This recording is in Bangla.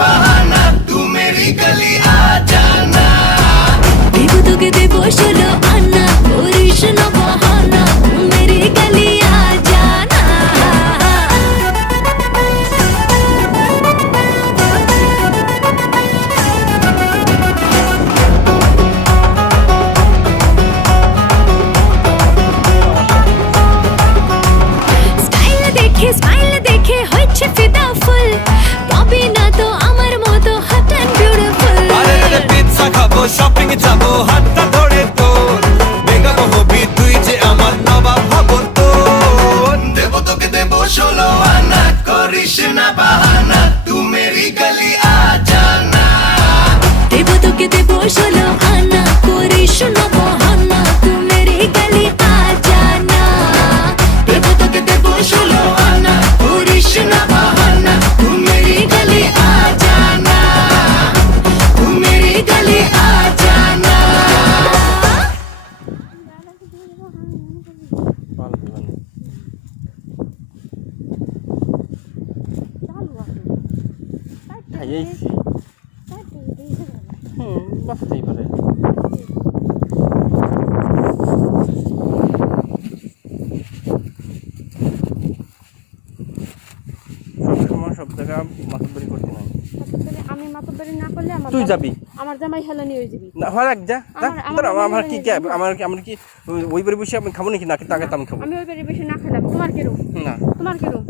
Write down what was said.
बहाना, तू मेरी गली आ जाना। देव तुके देवो षोलो आना, करिस ना बहाना, तू मेरी गली आ जाना। স্মাইল দেখে হচ্ছে ফিদা ফুল, পাবি না তো আমার মতো হট এন্ড বিউটিফুল। আরে রে পিৎজা খাবো, শপিং যাবো, হাতটা ধরে তোর বেগাবো হবি তুই যে আমার নবাব হব তোর। দেব তোকে দেব 16 আনা, করিস না বাহানা, তু মেরি গলি আ জানা। দেব তোকে দেব 16 আনা, করিস না বাহানা, তু মেরি গলি আ জানা। দেব তোকে দেব 16 আনা, করিস না বাহানা, তু মেরি গলি আ জানা, তু মেরি গলি আ জানা। খাইয়েছি বাঁচতেই পারে। সবসময় সব জায়গায় মাতব্বরি করতে নাই। আমি মাতব্বরি না করলে তুই যাবি আমার জামাই হেলানি হয়ে যাবি। না হয় এক যা আমার কি আমার কি ওই পরিবেশে আমি খাবো নাকি নাকি তাকে আমি খাবো। আমি ওই পরিবেশে না খেলাম, তোমার কিরম? না তোমার কিরম?